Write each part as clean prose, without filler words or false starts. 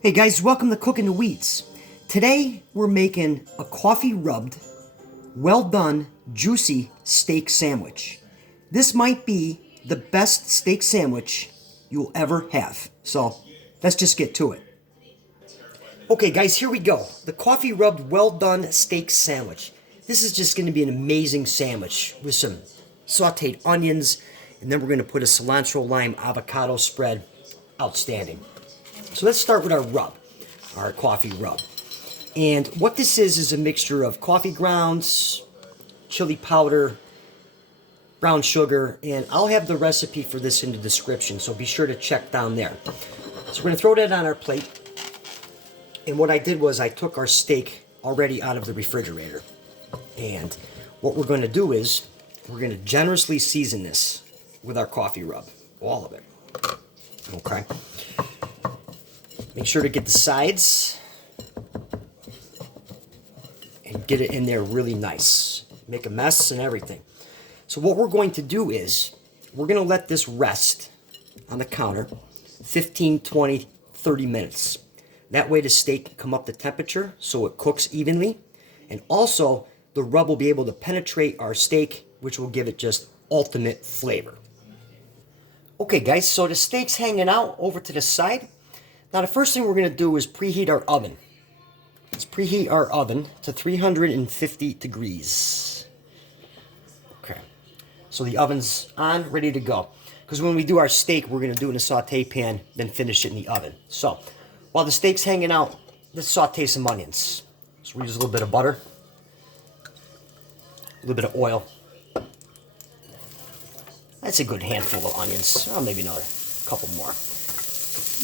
Hey guys, welcome to Cooking the Weeds. Today we're making a coffee rubbed, well done, juicy steak sandwich. This might be the best steak sandwich you'll ever have. So let's just get to it. Okay guys, here we go. The coffee rubbed, well done steak sandwich. This is just going to be an amazing sandwich with some sauteed onions, and then we're going to put a cilantro lime avocado spread. Outstanding. So let's start with our coffee rub. And what this is a mixture of coffee grounds, chili powder, brown sugar, and I'll have the recipe for this in the description, so be sure to check down there. So we're going to throw that on our plate. And what I did was I took our steak already out of the refrigerator. And what we're going to do is we're going to generously season this with our coffee rub, all of it. Okay. Make sure to get the sides and get it in there really nice. Make a mess and everything. So what we're going to do is we're going to let this rest on the counter 15, 20, 30 minutes. That way the steak can come up to temperature so it cooks evenly. And also the rub will be able to penetrate our steak, which will give it just ultimate flavor. Okay guys, so the steak's hanging out over to the side. Now the first thing we're going to do is preheat our oven. Let's preheat our oven to 350 degrees. Okay, so the oven's on, ready to go. Because when we do our steak, we're going to do it in a saute pan, then finish it in the oven. So while the steak's hanging out, let's saute some onions. So we use a little bit of butter, a little bit of oil. That's a good handful of onions. Oh, maybe another couple more.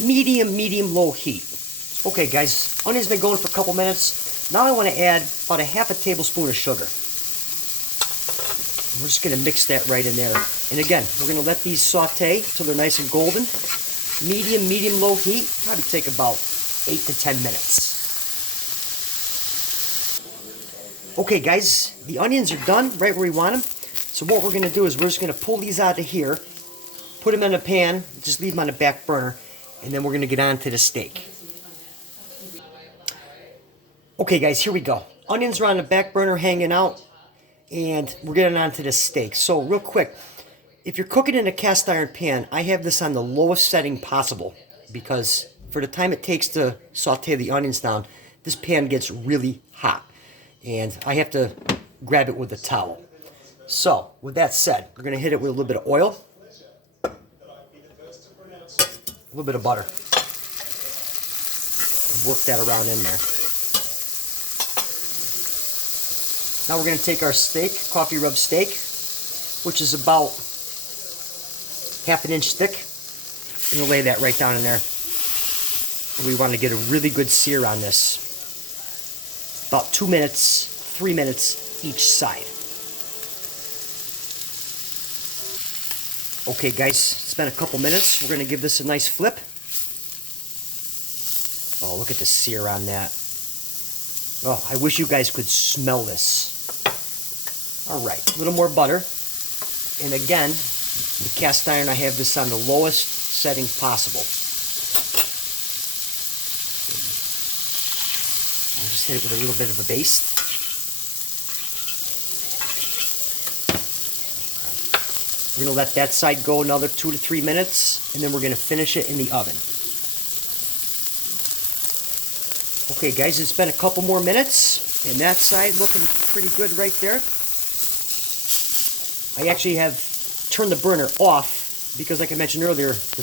Medium, low heat. Okay, guys, onions been going for a couple minutes. Now I want to add about a half a tablespoon of sugar. We're just going to mix that right in there. And again, we're going to let these saute till they're nice and golden. Medium, low heat. Probably take about 8 to 10 minutes. Okay, guys, the onions are done right where we want them. So what we're going to do is we're just going to pull these out of here, put them in a pan, just leave them on the back burner, and then we're going to get on to the steak. Okay guys, here we go. Onions are on the back burner hanging out, and we're getting on to the steak. So real quick, if you're cooking in a cast iron pan, I have this on the lowest setting possible, because for the time it takes to saute the onions down, this pan gets really hot, and I have to grab it with a towel. So, with that said, we're going to hit it with a little bit of oil, a little bit of butter, and work that around in there. Now we're going to take our steak, coffee rub steak, which is about half an inch thick, and we'll lay that right down in there. We want to get a really good sear on this. About 2 minutes, 3 minutes each side. Okay guys, it's been a couple minutes. We're going to give this a nice flip. Oh, look at the sear on that. Oh, I wish you guys could smell this. Alright, a little more butter. And again, the cast iron, I have this on the lowest setting possible. I'll just hit it with a little bit of a baste. We're going to let that side go another 2 to 3 minutes, and then we're going to finish it in the oven. Okay guys, it's been a couple more minutes, and that side looking pretty good right there. I actually have turned the burner off, because like I mentioned earlier, the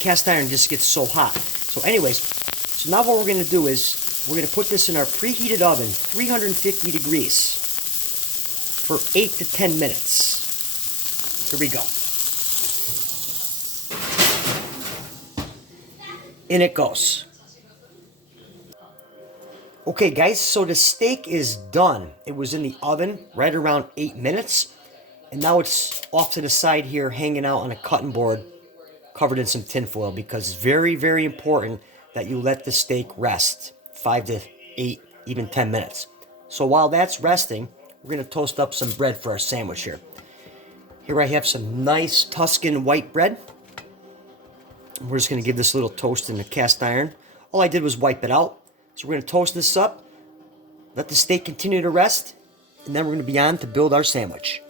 cast iron just gets so hot. So anyways, so now what we're going to do is, we're going to put this in our preheated oven, 350 degrees, for 8 to 10 minutes. Here we go. In it goes. Okay guys, so the steak is done. It was in the oven right around 8 minutes. And now it's off to the side here, hanging out on a cutting board, covered in some tin foil, because it's very, very important that you let the steak rest 5 to 8, even 10 minutes. So while that's resting, we're going to toast up some bread for our sandwich here. Here I have some nice Tuscan white bread. We're just going to give this a little toast in the cast iron. All I did was wipe it out. So we're going to toast this up, let the steak continue to rest, and then we're going to be on to build our sandwich.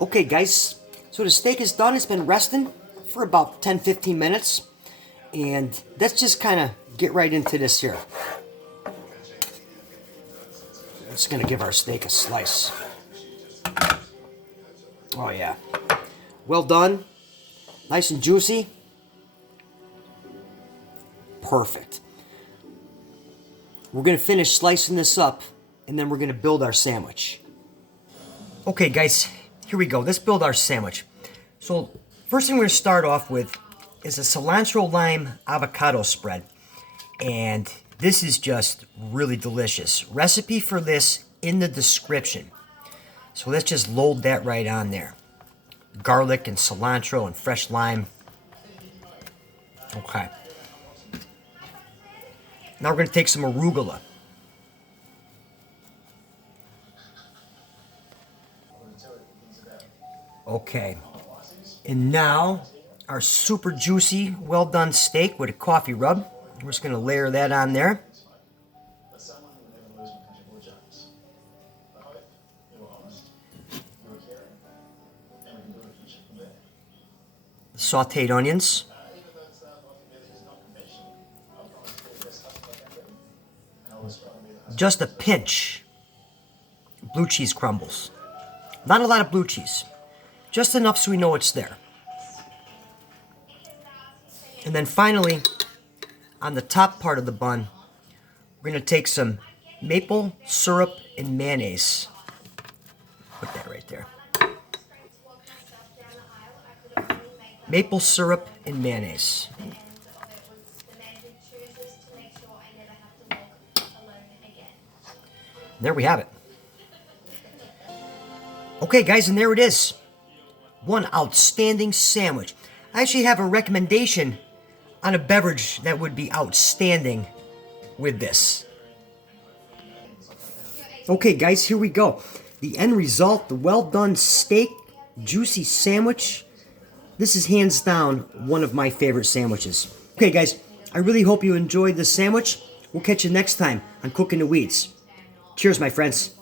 Okay guys, so the steak is done. It's been resting for about 10-15 minutes. And let's just kind of get right into this here. It's going to give our steak a slice. Oh yeah. Well done. Nice and juicy. Perfect. We're going to finish slicing this up, and then we're going to build our sandwich. Okay guys, here we go. Let's build our sandwich. So first thing we're going to start off with is a cilantro lime avocado spread. And this is just really delicious. Recipe for this in the description. So let's just load that right on there. Garlic and cilantro and fresh lime. Okay. Now we're going to take some arugula. Okay. And now our super juicy, well done steak with a coffee rub. We're just going to layer that on there. Sauteed onions. Just a pinch. Blue cheese crumbles. Not a lot of blue cheese. Just enough so we know it's there. And then finally, on the top part of the bun, we're going to take some maple syrup and mayonnaise. Put that right there. Maple syrup and mayonnaise. There we have it. Okay guys, and there it is. One outstanding sandwich. I actually have a recommendation on a beverage that would be outstanding with this. Okay guys, here we go. The end result, the well done steak, juicy sandwich. This is hands down one of my favorite sandwiches. Okay guys, I really hope you enjoyed this sandwich. We'll catch you next time on Cooking the Weeds. Cheers my friends.